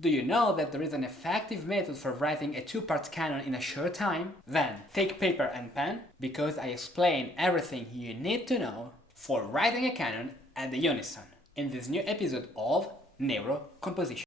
Do you know that there is an effective method for writing a two-part canon in a short time? Then, take paper and pen, because I explain everything you need to know for writing a canon at the UNISON, in this new episode of Neurocomposition.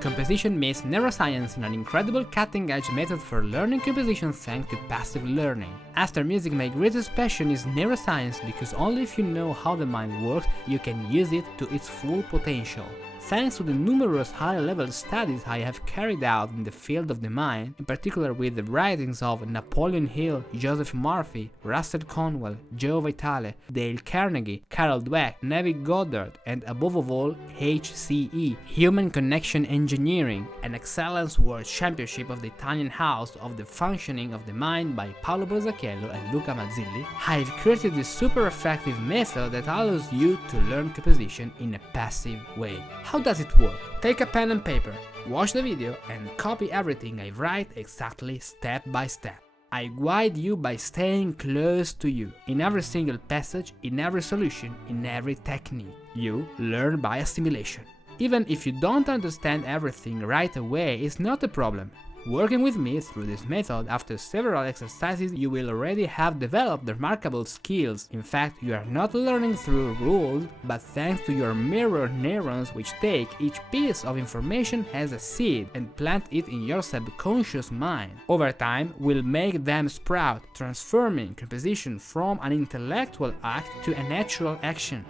Composition meets neuroscience in an incredible cutting-edge method for learning composition thanks to passive learning. After music, my greatest passion is neuroscience, because only if you know how the mind works, you can use it to its full potential. Thanks to the numerous high-level studies I have carried out in the field of the mind, in particular with the writings of Napoleon Hill, Joseph Murphy, Russell Conwell, Joe Vitale, Dale Carnegie, Carol Dweck, Neville Goddard, and above all HCE, Human Connection Engineering, an Excellence World Championship of the Italian House of the Functioning of the Mind by Paolo Borzacchiello and Luca Mazzilli, I have created this super effective method that allows you to learn composition in a passive way. How does it work? Take a pen and paper, watch the video and copy everything I write exactly step by step. I guide you by staying close to you, in every single passage, in every solution, in every technique. You learn by assimilation. Even if you don't understand everything right away, it's not a problem. Working with me through this method, after several exercises, you will already have developed remarkable skills. In fact, you are not learning through rules, but thanks to your mirror neurons, which take each piece of information as a seed and plant it in your subconscious mind. Over time, will make them sprout, transforming composition from an intellectual act to a natural action.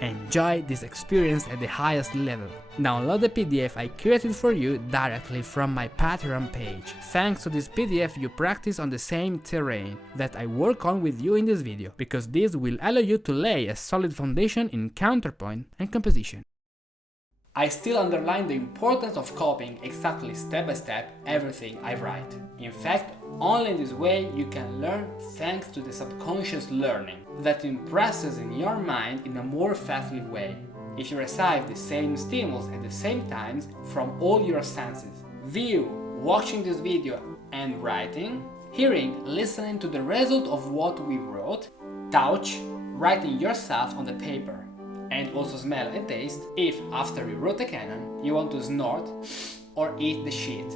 Enjoy this experience at the highest level. Download the PDF I created for you directly from my Patreon page. Thanks to this PDF, you practice on the same terrain that I work on with you in this video, because this will allow you to lay a solid foundation in counterpoint and composition. I still underline the importance of copying exactly step by step everything I write. In fact, only in this way you can learn thanks to the subconscious learning that impresses in your mind in a more effective way. If you receive the same stimulus at the same times from all your senses, view, watching this video and writing, hearing, listening to the result of what we wrote, touch, writing yourself on the paper, and also smell and taste if, after you wrote a canon, you want to snort or eat the sheet.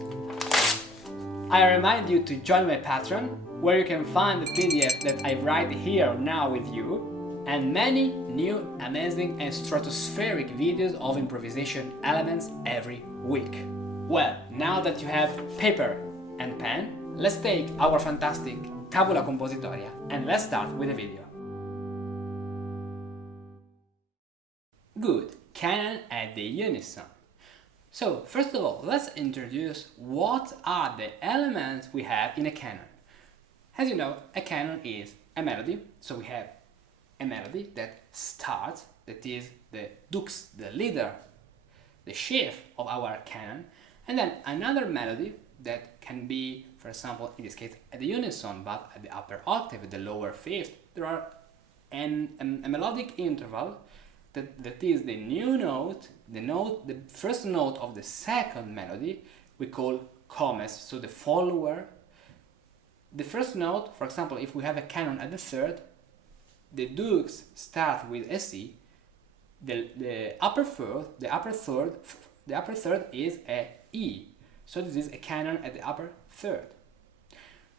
I remind you to join my Patreon, where you can find the PDF that I write here now with you, and many new, amazing and stratospheric videos of improvisation elements every week. Well, now that you have paper and pen, let's take our fantastic tabula compositoria and let's start with the video. Good, canon at the UNISON. So, first of all, let's introduce what are the elements we have in a canon. As you know, a canon is a melody, so we have a melody that starts, that is the dux, the leader, the chief of our canon, and then another melody that can be, for example, in this case at the unison, but at the upper octave, the lower fifth. There are a melodic interval that is the new note, the first note of the second melody, we call comes, so the follower. The first note, for example, if we have a canon at the third, the dux start with a C, the upper third is a E, so this is a canon at the upper third.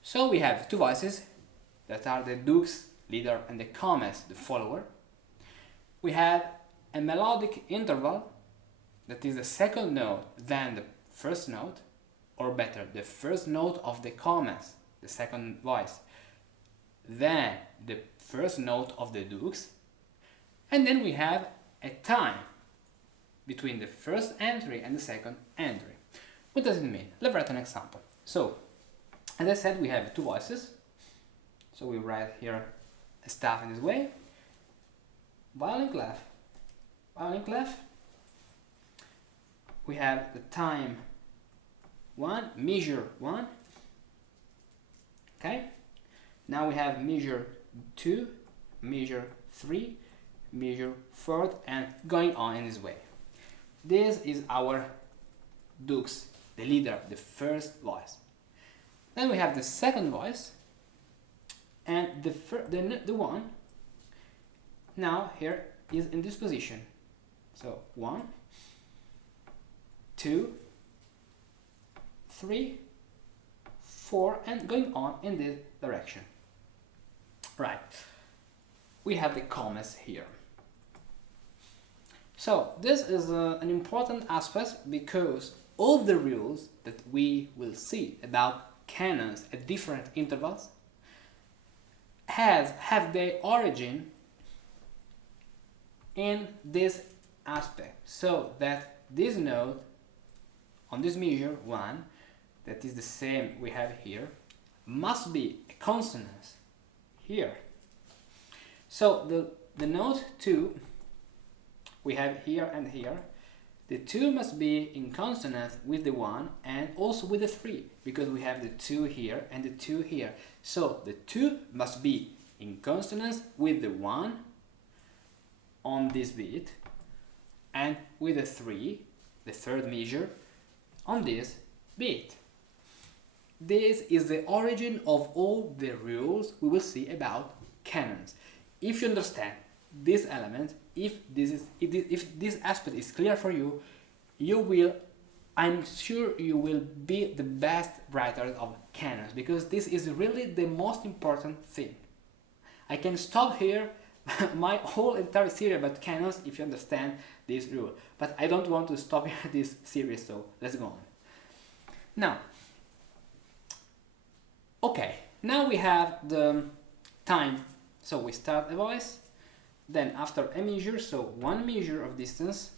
So we have two voices that are the dux, leader, and the comes, the follower. We have a melodic interval that is the second note, then the first note, or better, the first note of the comes, the second voice, then the first note of the dux, and then we have a time between the first entry and the second entry. What does it mean? Let's write an example. So, as I said, we have two voices, so we write here a staff in this way, violin clef, we have the time 1, measure 1, okay, now we have measure 2, measure 3, measure 4, and going on in this way. This is our dux, the leader, the first voice. Then we have the second voice, and the one now here is in this position. So 1, 2, 3, 4, and going on in this direction. Right, we have the commas here. So this is an important aspect because all the rules that we will see about canons at different intervals have their origin in this aspect, so that this note on this measure 1, that is the same we have here, must be a consonant here. So the note 2 we have here and here, the 2 must be in consonance with the 1 and also with the 3, because we have the 2 here and the 2 here. So the 2 must be in consonance with the 1 on this beat and with the 3, the third measure, on this beat. This is the origin of all the rules we will see about canons. If you understand this element, if this aspect is clear for you, I'm sure you will be the best writer of canons, because this is really the most important thing. I can stop here my whole entire series about canons if you understand this rule, but I don't want to stop here this series, so let's go on. Now, okay, now we have the time. So we start a voice, then after a measure, so one measure of distance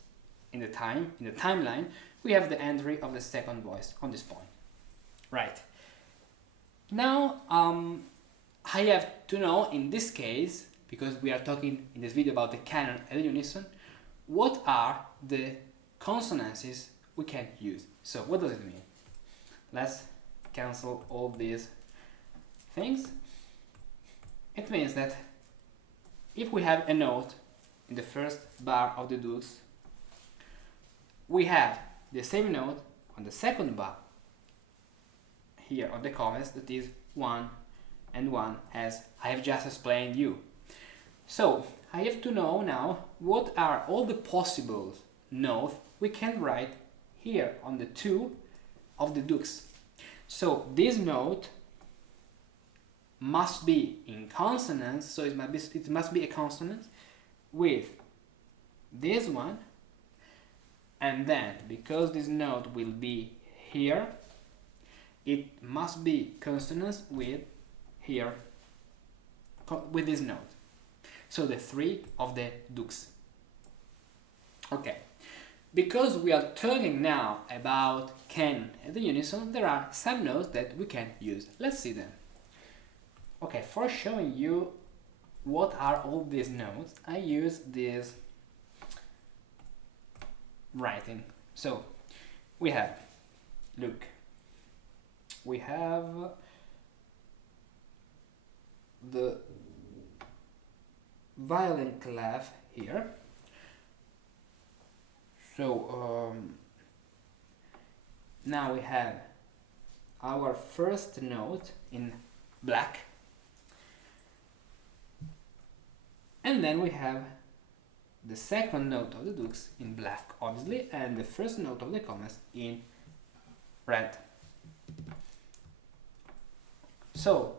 in the timeline, we have the entry of the second voice on this point. Right. Now I have to know, in this case, because we are talking in this video about the canon and the unison, what are the consonances we can use. So what does it mean? Let's cancel all these things. It means that if we have a note in the first bar of the dux, we have the same note on the second bar here on the commas, that is 1 and 1, as I have just explained you. So I have to know now what are all the possible notes we can write here on the 2 of the dux. So this note must be in consonance, so it must be a consonant with this one, and then because this note will be here, it must be consonance with here, with this note. So the 3 of the dux. Okay, because we are talking now about canon and the unison, there are some notes that we can use. Let's see them. Okay, for showing you what are all these notes, I use this writing. So we have, look, we have the violin clef here. So now we have our first note in black, and then we have the second note of the dux in black, obviously, and the first note of the commas in red. So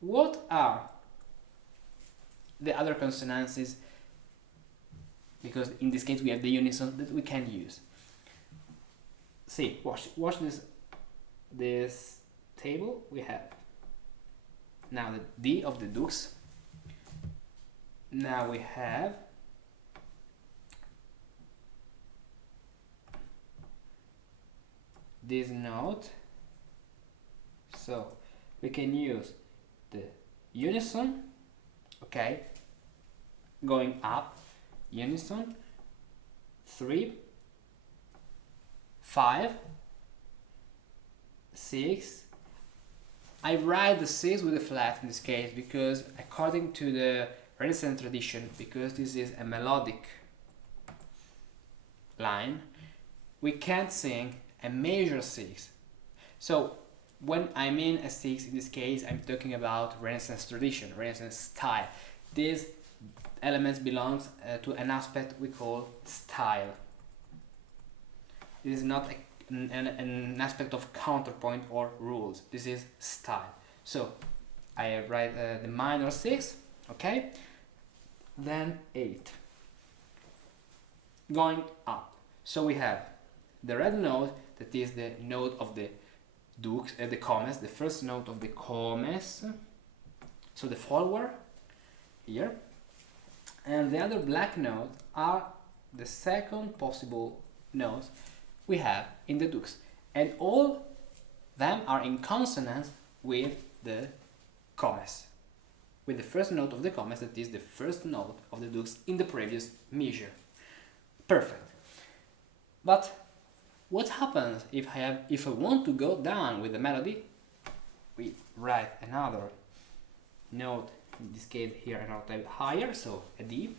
what are the other consonances, because in this case we have the unison, that we can use? See, watch this table. We have now the D of the dux. Now we have this note, so we can use the unison, okay, going up, unison, 3, 5, 6. I write the 6 with a flat in this case because according to the Renaissance tradition, because this is a melodic line, we can't sing a major 6. So when I mean a 6 in this case, I'm talking about Renaissance tradition, Renaissance style. These elements belongs to an aspect we call style. This is not an aspect of counterpoint or rules. This is style. So I write the minor 6, okay, then 8, going up. So we have the red note, that is the note of the dux, the comes, the first note of the comes, so the follower here, and the other black notes are the second possible notes we have in the dux, and all them are in consonance with the comes, with the first note of the comes, that is the first note of the dux in the previous measure. Perfect. But what happens if I want to go down with the melody? We write another note, in this case here an octave higher, so a D.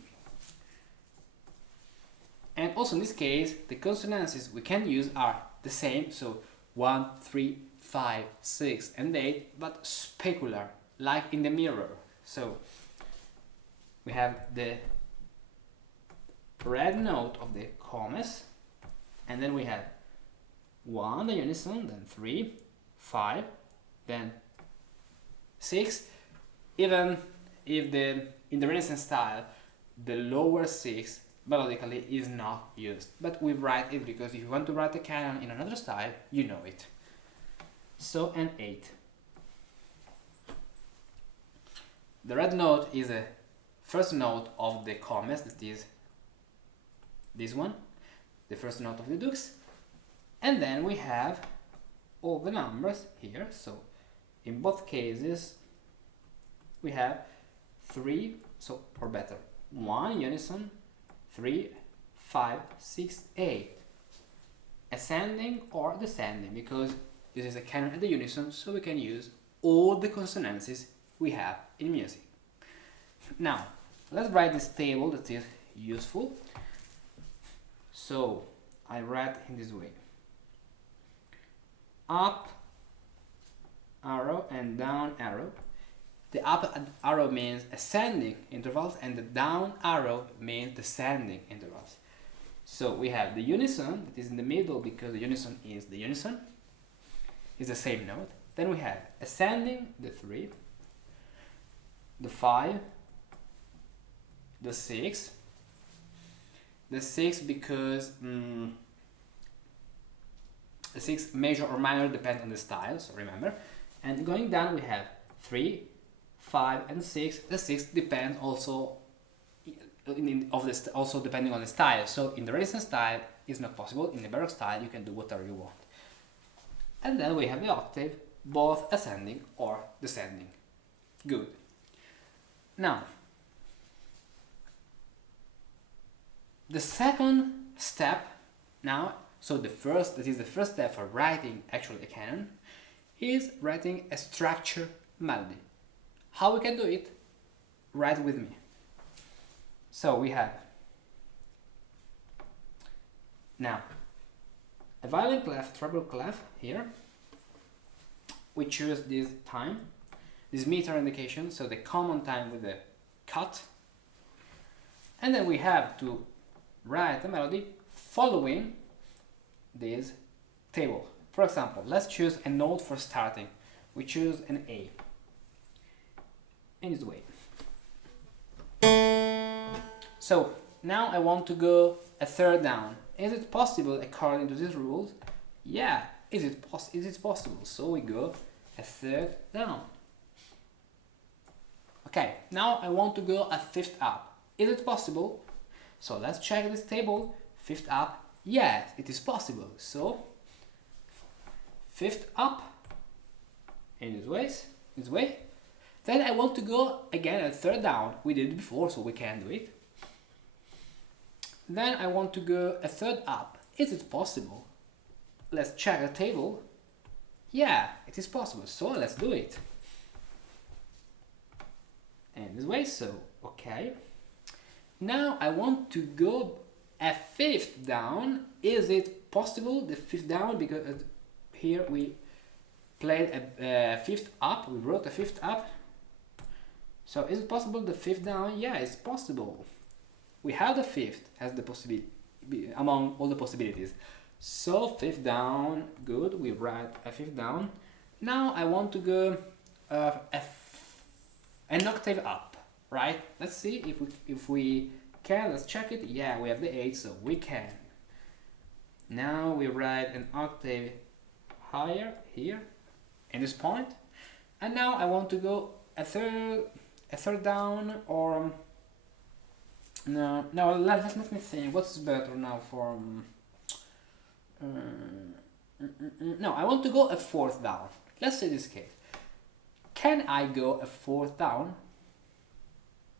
And also in this case, the consonances we can use are the same, so 1, 3, 5, 6, and 8, but specular, like in the mirror. So we have the red note of the comes, and then we have 1, the unison, then 3, 5, then 6. Even if in the Renaissance style the lower 6 melodically is not used, but we write it because if you want to write a canon in another style, you know it. So an 8. The red note is the first note of the comes, that is this one, the first note of the dux, and then we have all the numbers here. So in both cases we have 3, so or better 1 unison, 3, 5, 6, 8, ascending or descending, because this is a canon at the unison, so we can use all the consonances we have in music. Now let's write this table that is useful. So I write in this way: up arrow and down arrow. The up arrow means ascending intervals and the down arrow means descending intervals. So we have the unison that is in the middle, because the unison is the same note. Then we have ascending, the 3, the 5, the 6, the 6 because the 6 major or minor depends on the style, so remember. And going down we have 3, 5 and 6. The 6 depends also also depending on the style. So in the Renaissance style it's not possible. In the Baroque style you can do whatever you want. And then we have the octave, both ascending or descending. Good. Now the second step now, so the first step for writing actually a canon, is writing a structured melody. How we can do it? Write with me. So we have now a violin clef, treble clef here. We choose this time, this meter indication, so the common time with the cut. And then we have to write a melody following this table. For example, let's choose a note for starting. We choose an A. In this way. So now I want to go a third down. Is it possible according to these rules? Yeah, is it possible? So we go a third down. Okay, now I want to go a fifth up. Is it possible? So let's check this table. Fifth up. Yes, it is possible. So fifth up in this way. Then I want to go again a third down. We did it before, so we can do it. Then I want to go a third up. Is it possible? Let's check the table. Yeah, it is possible. So let's do it. In this way, so okay. Now I want to go a fifth down. Is it possible? The fifth down, because here we played a fifth up. We wrote a fifth up. So is it possible the fifth down? Yeah, it's possible. We have the fifth as the possibility among all the possibilities. So fifth down, good, we write a fifth down. Now I want to go an octave up, right? Let's see if we can, let's check it. Yeah, we have the 8, so we can. Now we write an octave higher here in this point, and now I want to go a third down, or no, let me think. What's better now for? No, I want to go a fourth down. Let's say this case. Can I go a fourth down?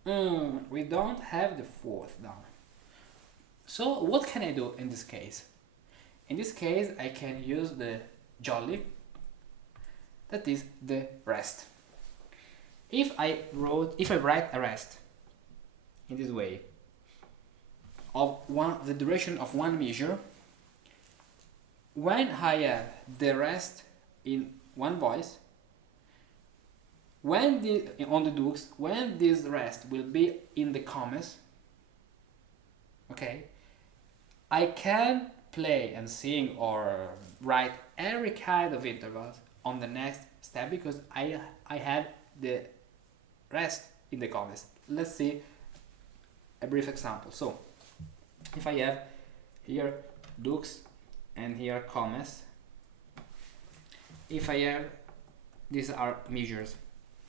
We don't have the fourth down. So what can I do in this case? In this case, I can use the jolly. That is the rest. If I write a rest in this way of the duration of one measure, when I have the rest in one voice, on the dukes, when this rest will be in the commas, okay, I can play and sing or write every kind of intervals on the next step because I have the rest in the commas. Let's see a brief example. So if I have here dukes and here commas, if I have, these are measures,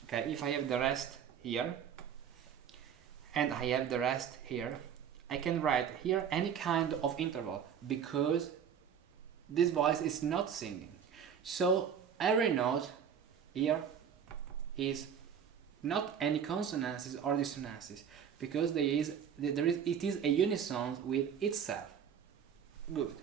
okay, if I have the rest here and I have the rest here, I can write here any kind of interval because this voice is not singing. So every note here is not any consonances or dissonances because it is a unison with itself. Good.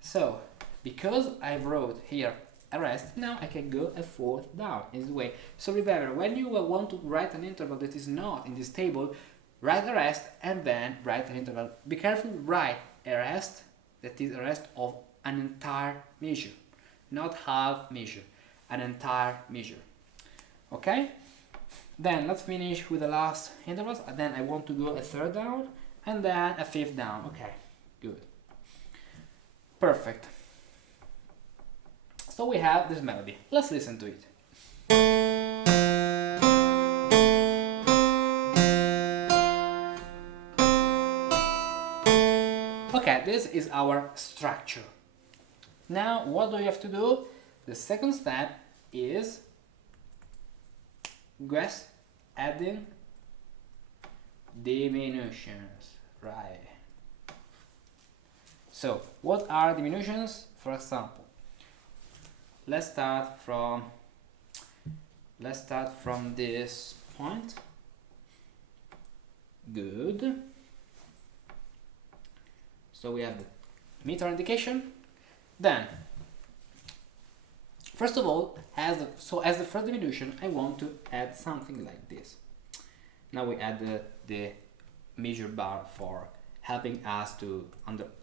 So because I wrote here a rest, now I can go a fourth down in this way. So remember, when you want to write an interval that is not in this table, write a rest and then write an interval. Be careful, write a rest that is a rest of an entire measure, not half measure, an entire measure. Okay? Then let's finish with the last intervals. Then I want to go a third down and then a fifth down. Okay, good. Perfect. So we have this melody. Let's listen to it. Okay, this is our structure. Now, what do you have to do? The second step is guess adding diminutions, right? So, what are diminutions? For example, let's start from this point. Good. So we have the meter indication. Then, first of all, as the first diminution, I want to add something like this. Now we add the measure bar for helping us to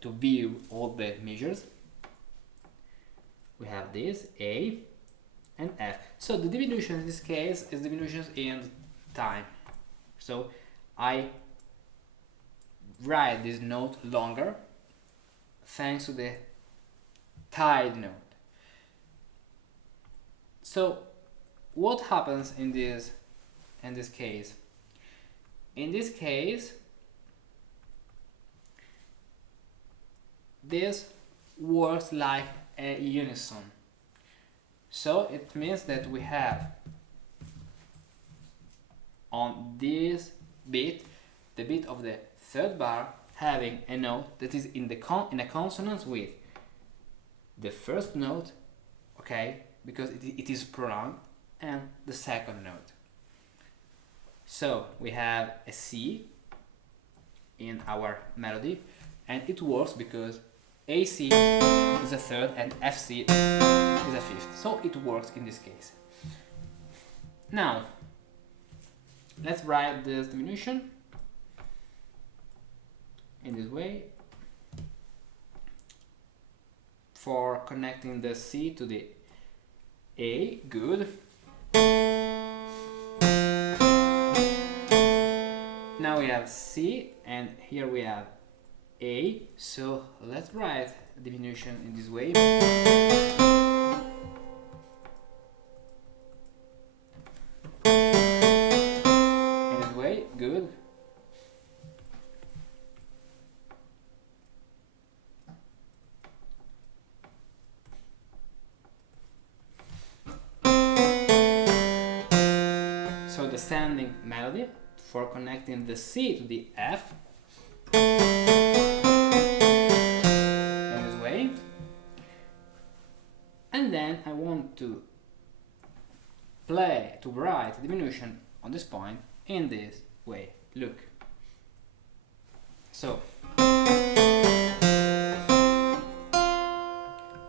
view all the measures. We have this A and F. So the diminution in this case is diminutions in time. So I write this note longer thanks to the tied note. So what happens in this case? In this case, this works like a unison. So it means that we have on this beat, the beat of the third bar, having a note that is in a consonance with the first note, okay, because it is prolonged, and the second note. So we have a C in our melody, and it works because AC is a third and FC is a fifth. So it works in this case. Now, let's write this diminution in this way for connecting the C to the A. Good. Now we have C, and here we have A, so let's write diminution in this way. In this way, good. So descending melody for connecting the C to the F. In this way. And then I want to write diminution on this point in this way. Look. So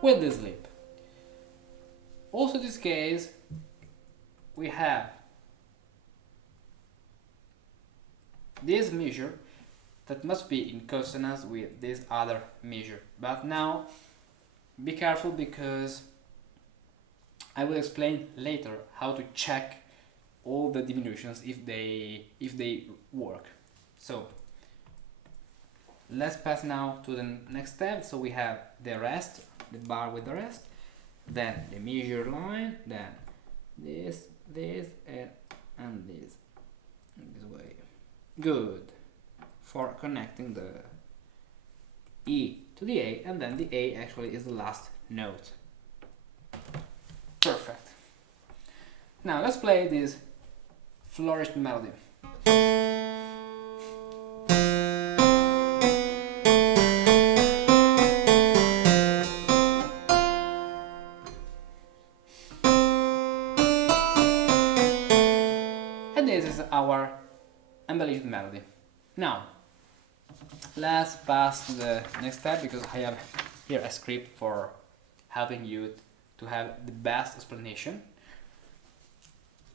with this lip. Also in this case we have this measure that must be in consonance with this other measure. But now be careful, because I will explain later how to check all the diminutions if they work. So let's pass now to the next step. So we have the rest, the bar with the rest, then the measure line, then this, and this in this way. Good. For connecting the E to the A, and then the A actually is the last note. Perfect. Now let's play this flourished melody. And this is our embellished melody. Now let's pass to the next step, because I have here a script for helping you to have the best explanation.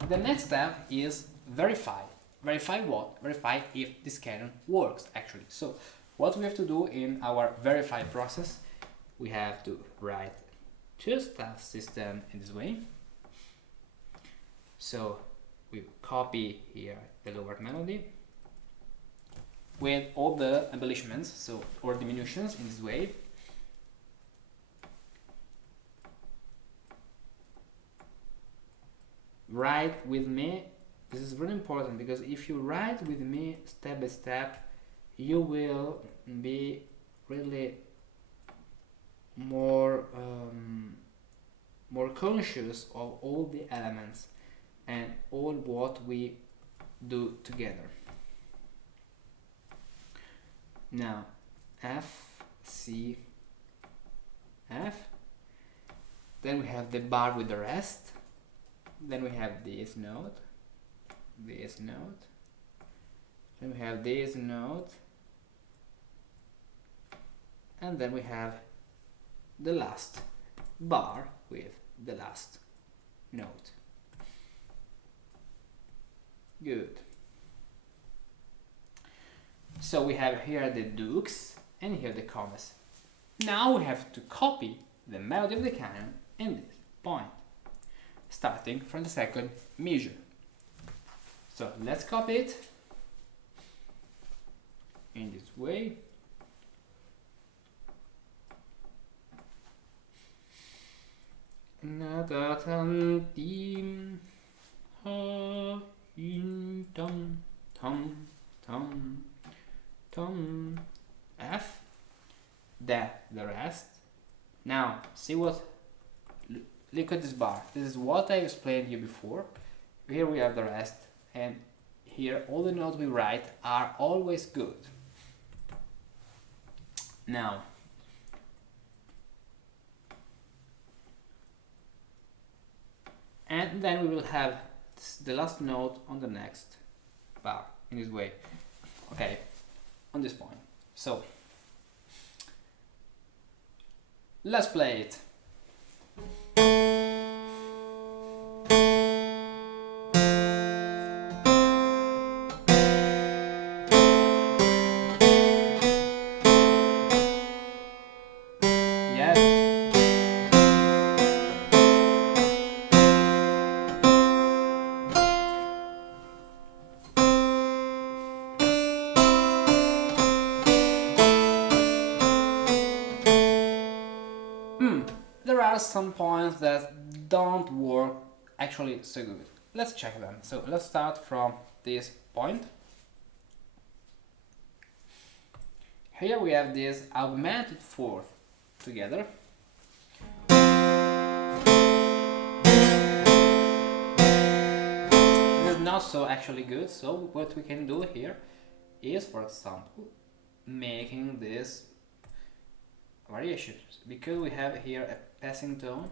The next step is verify. Verify what? Verify if this canon works actually. So what we have to do in our verify process, we have to write two-step system in this way. So we copy here the lower melody with all the embellishments, so or diminutions in this way. Write with me. This is very important, because if you write with me step by step, you will be really more conscious of all the elements and all what we do together. Now F, C, F, then we have the bar with the rest, then we have this note, then we have this note, and then we have the last bar with the last note. Good. So we have here the dukes and here the commas. Now we have to copy the melody of the canon in this point, starting from the second measure. So let's copy it in this way. F, that the rest. Now see what, look at this bar. This is what I explained you before. Here we have the rest, and here all the notes we write are always good. Now and then we will have the last note on the next bar in this way. Okay, on this point. So let's play it. there are some points that don't work actually so good. Let's check them. So let's start from this point. Here we have this augmented fourth together. This is not so actually good, so what we can do here is, for example, making this variation. Because we have here a passing tone,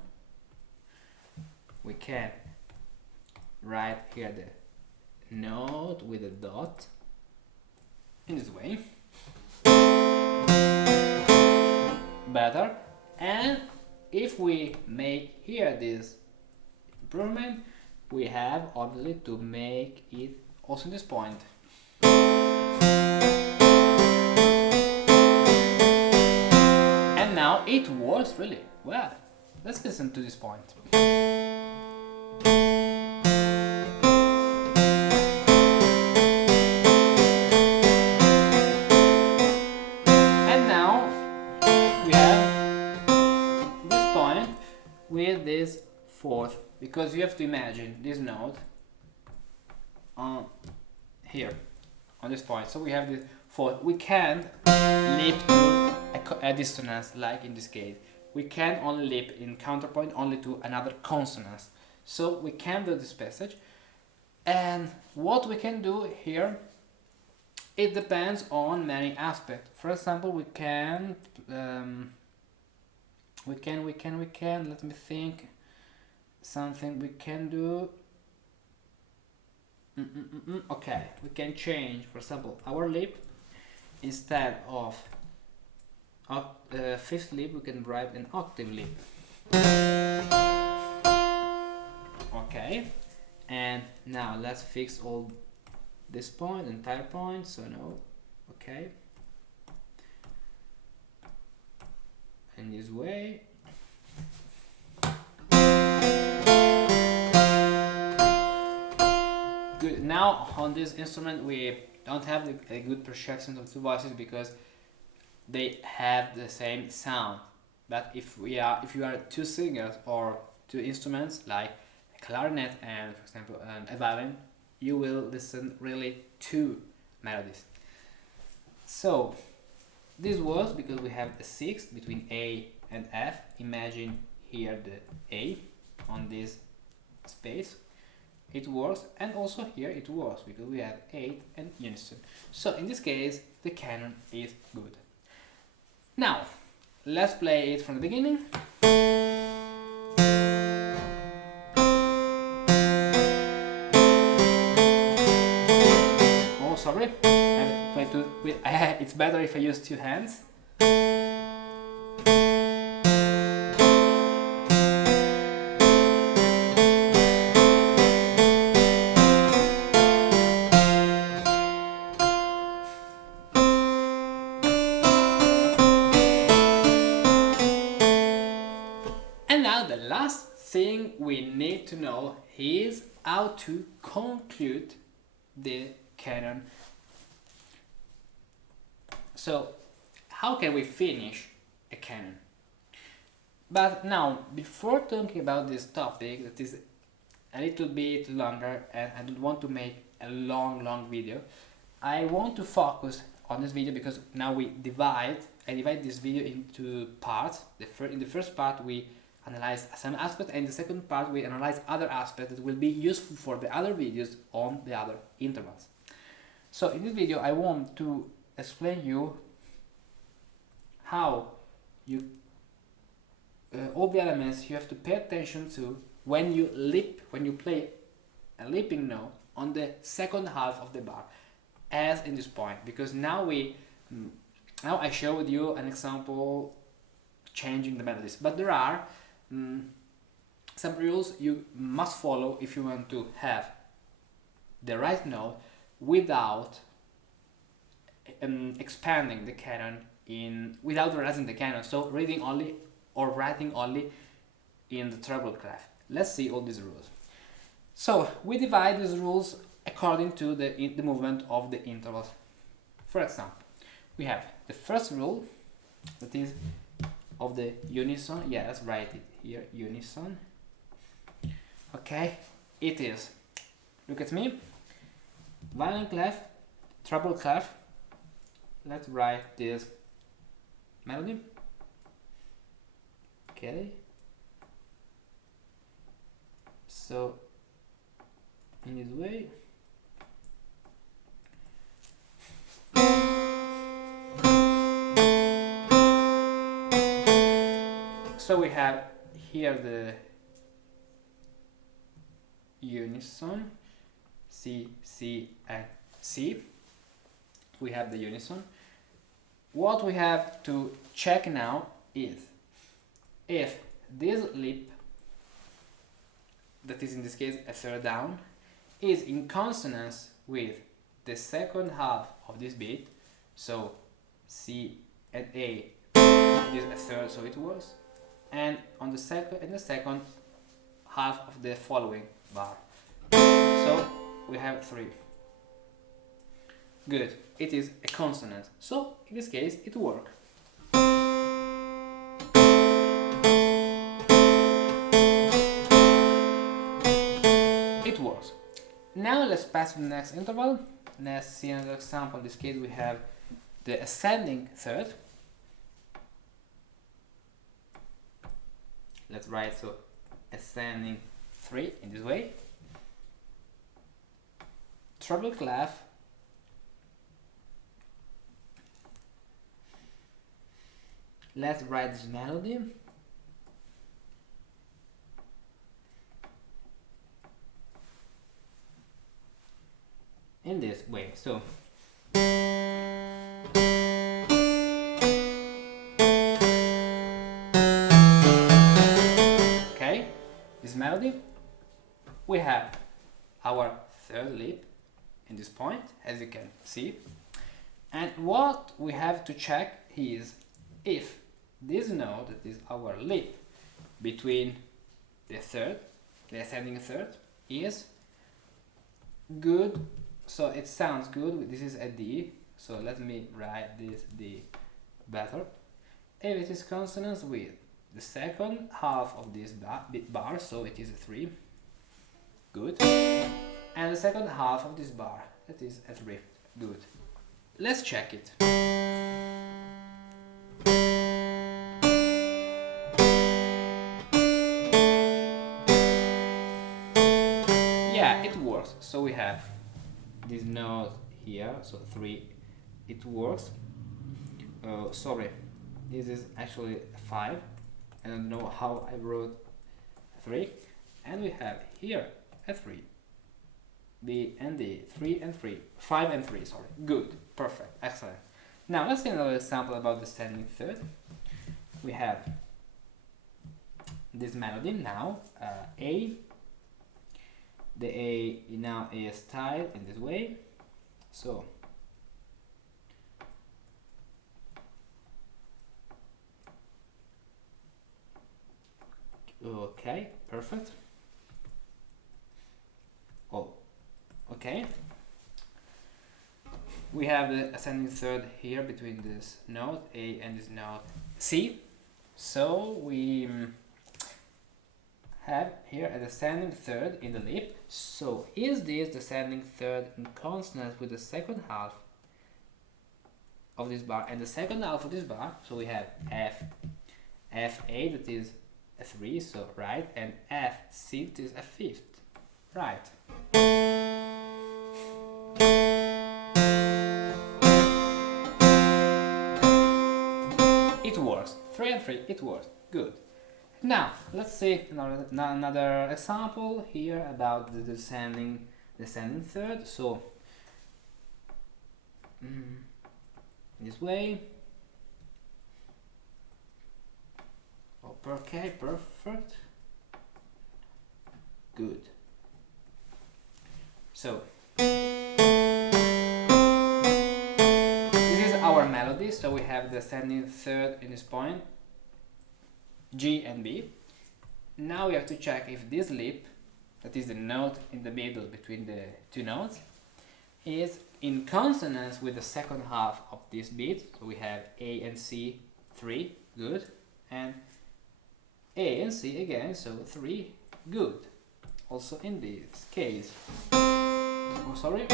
we can write here the note with a dot in this way. Better. And if we make here this improvement, we have only to make it also in this point. And now it works really well. Let's listen to this point. With this fourth, because you have to imagine this note on here on this point, so we have this fourth. We can't leap to a dissonance like in this case. We can only leap in counterpoint only to another consonant, so we can do this passage. And what we can do here, it depends on many aspects. For example, we can let me think something we can do. Okay, we can change, for example, our lip. Instead of fifth lip, we can write an octave lip. Okay, and now let's fix all this point, entire point, so no, okay. In this way. Good. Now on this instrument we don't have a good perception of two voices because they have the same sound. But if you are two singers or two instruments like a clarinet and, for example, a violin, you will listen really two melodies. So this works because we have a sixth between A and F. Imagine here the A on this space. It works, and also here it works because we have 8 and unison. So in this case, the canon is good. Now, let's play it from the beginning. Oh, sorry. I have to play it's better if I use two hands. And now the last thing we need to know is how to conclude the canon. So, how can we finish a canon? But now, before talking about this topic that is a little bit longer and I don't want to make a long video, I want to focus on this video because now I divide this video into parts. In the first part we analyze some aspect, and in the second part we analyze other aspects that will be useful for the other videos on the other intervals. So in this video I want to explain you how you all the elements you have to pay attention to when you play a leaping note on the second half of the bar, as in this point, because now I showed you an example changing the melodies, but there are some rules you must follow if you want to have the right note without expanding the canon without realizing the canon, so reading only or writing only in the treble clef. Let's see all these rules. So we divide these rules according to the movement of the intervals. For example, we have the first rule, that is of the unison. Yeah, let's write it here, unison. Okay, it is, look at me, violin clef, treble clef. Let's write this melody. Okay, so in this way. So we have here the unison, C, C, and C. We have the unison. What we have to check now is if this lip, that is in this case a third down, is in consonance with the second half of this beat. So C and A is a third, so it works. And on the second half of the following bar. So we have 3. Good. It is a consonant. So in this case it works. It works. Now let's pass to the next interval. Let's see another example. In this case we have the ascending third. Let's write so ascending 3 in this way. Treble clef. Let's write this melody. In this way, so okay, this melody, we have our third lip in this point, as you can see, and what we have to check is if this note, that is our lip between the ascending third, is good. So it sounds good. This is a D, so let me write this D better. If it is consonant with the second half of this bar, so it is a 3, good. And the second half of this bar, that is a 3, good. Let's check it. Yeah, it works. So we have this note here, so 3, it works. Sorry, this is actually 5. I don't know how I wrote 3. And we have here a 3. B and D, 3 and 3, 5 and 3, sorry. Good, perfect, excellent. Now let's see another example about the ascending third. We have this melody now, A. The A now is styled in this way, so okay, perfect. Oh, okay. We have the ascending third here between this note A and this note C, so we have here a descending third in the lip. So is this descending third in consonance with the second half of this bar and the second half of this bar? So we have F8, that is a 3, so right, and F6 is a 5th, right. It works. 3 and 3, it works. Good. Now, let's see another example here about the descending third. So, this way. Okay, perfect. Good. So, this is our melody. So we have the ascending third in this point, G and B. Now we have to check if this lip, that is the note in the middle between the two notes, is in consonance with the second half of this beat. So we have A and C, 3, good, and A and C again, so 3, good. Also in this case. Oh, sorry.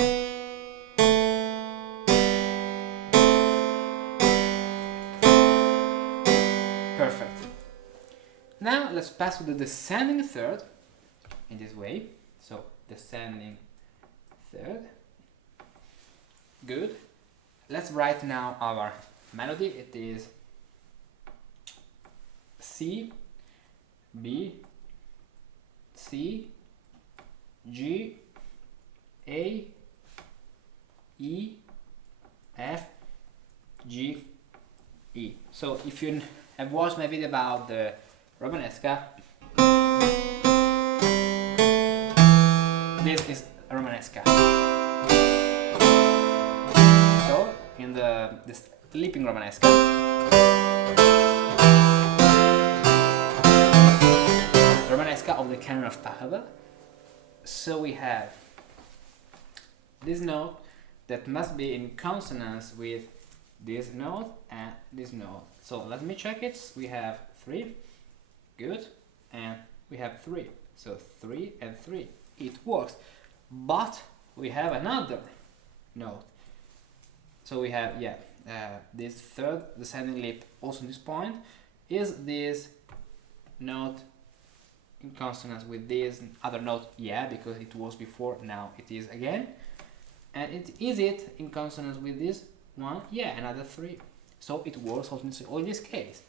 Perfect. Now let's pass to the descending third in this way. So descending third. Good. Let's write now our melody. It is C, B, C, G, A, E, F, G, E. So if you have watched my video about the Romanesca, this is Romanesca. So in the leaping Romanesca, Romanesca of the Canon of Pahova. So we have this note that must be in consonance with this note and this note. So let me check it. We have 3, good, and we have 3. So 3 and 3. It works. But we have another note. So we have, this third descending leap also in this point. Is this note in consonance with this other note? Yeah, because it was before, now it is again. And is it in consonance with this one? Yeah, another 3. So it works also in this case.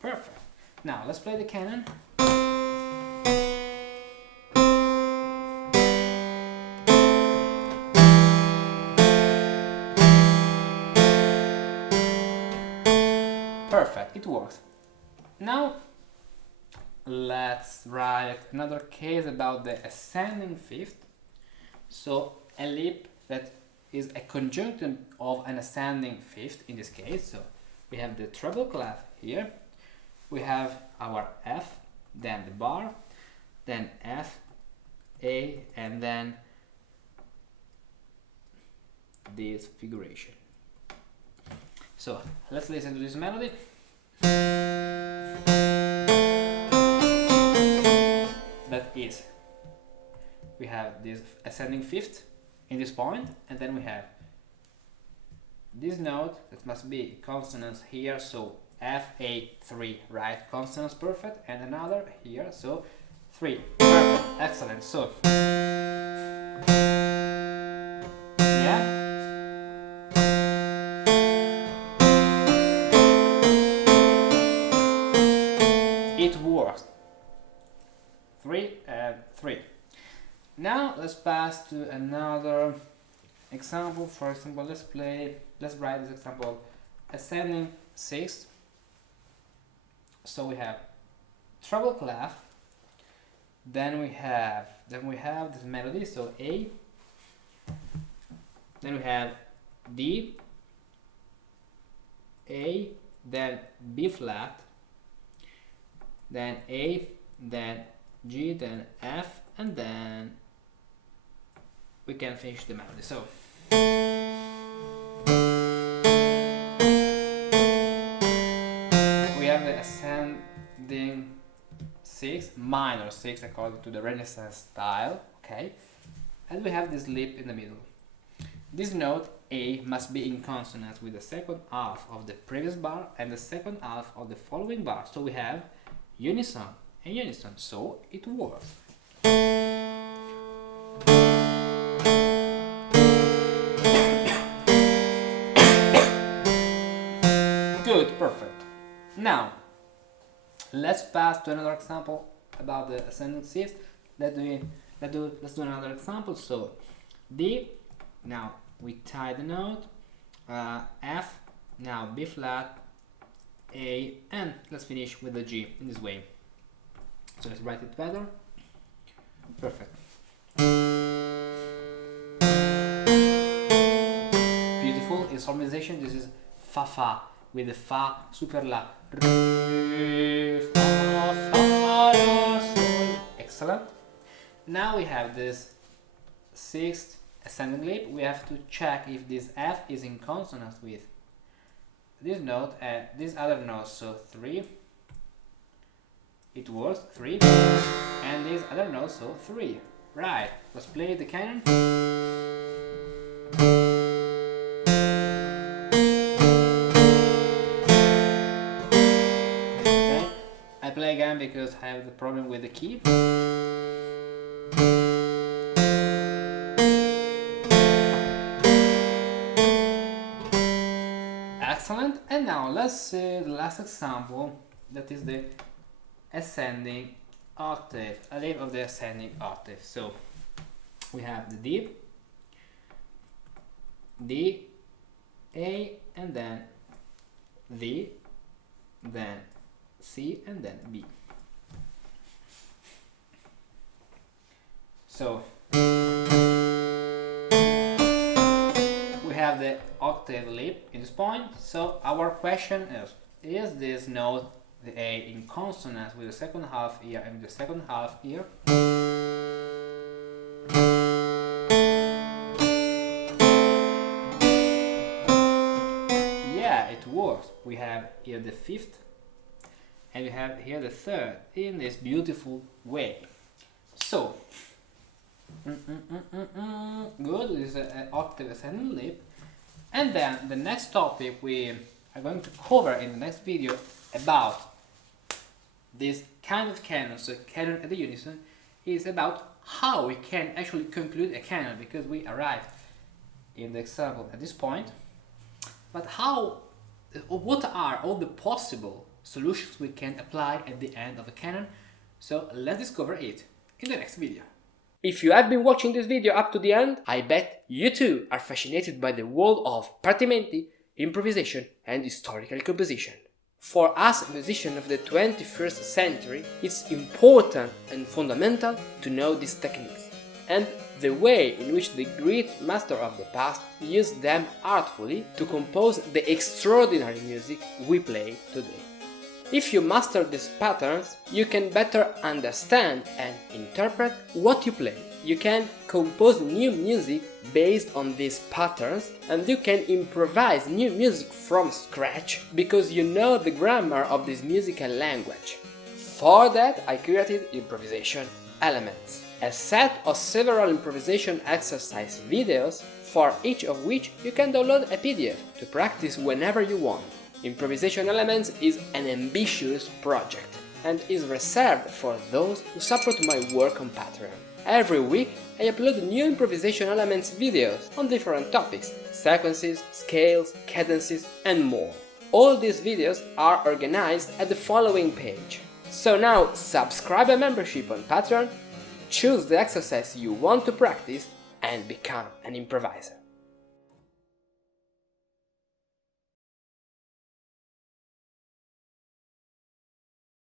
Perfect. Now let's play the canon. Perfect, it works. Now let's write another case about the ascending fifth. So a leap that is a conjunction of an ascending fifth in this case. So we have the treble clef here, we have our F, then the bar, then F, A, and then this figuration. So let's listen to this melody. That is, we have this ascending fifth in this point, and then we have this note that must be consonants here, so F, A, 3, right? Consonants, perfect, and another here, so 3, perfect, excellent. So yeah, it works. 3 and 3. Now let's pass to another example. For example, let's write this example, ascending sixth. So we have treble clef, then we have this melody, so A, then we have D, A, then B flat, then A, then G, then F, and then we can finish the melody. So we have the ascending 6, minor 6 according to the Renaissance style, okay? And we have this leap in the middle. This note A must be in consonance with the second half of the previous bar and the second half of the following bar. So we have unison and unison, so it works. Good, perfect. Now let's pass to another example about the ascending sixth. Let's do another example. So D, now we tie the note, F, now B flat, A, and let's finish with the G in this way. So let's write it better. Perfect. Beautiful. In solmisation, this is fa fa with the fa super la. Re, fa, fa, la, sol. Excellent. Now we have this sixth ascending leap. We have to check if this F is in consonance with this note and this other note. So 3, it was 3, and these other notes so 3. Right, let's play the canon. Okay, I play again because I have the problem with the key. Excellent, and now let's see the last example, that is the ascending octave, a leaf of the ascending octave. So we have the D, A, and then D, then C, and then B. So we have the octave leap in this point. So our question is this note, the A, in consonance with the second half ear and the second half ear? Yeah, it works. We have here the fifth and we have here the third in this beautiful way. So good, this is an octave ascending leap. And then the next topic we are going to cover in the next video about this kind of canon, so canon at the unison, is about how we can actually conclude a canon, because we arrived in the example at this point. But what are all the possible solutions we can apply at the end of a canon? So let's discover it in the next video. If you have been watching this video up to the end, I bet you too are fascinated by the world of partimenti, improvisation and historical composition. For us musicians of the 21st century, it's important and fundamental to know these techniques and the way in which the great masters of the past used them artfully to compose the extraordinary music we play today. If you master these patterns, you can better understand and interpret what you play. You can compose new music based on these patterns, and you can improvise new music from scratch because you know the grammar of this musical language. For that, I created Improvisation Elements, a set of several improvisation exercise videos, for each of which you can download a PDF to practice whenever you want. Improvisation Elements is an ambitious project and is reserved for those who support my work on Patreon. Every week I upload new Improvisation Elements videos on different topics, sequences, scales, cadences and more. All these videos are organized at the following page. So now subscribe a membership on Patreon, choose the exercise you want to practice and become an improviser.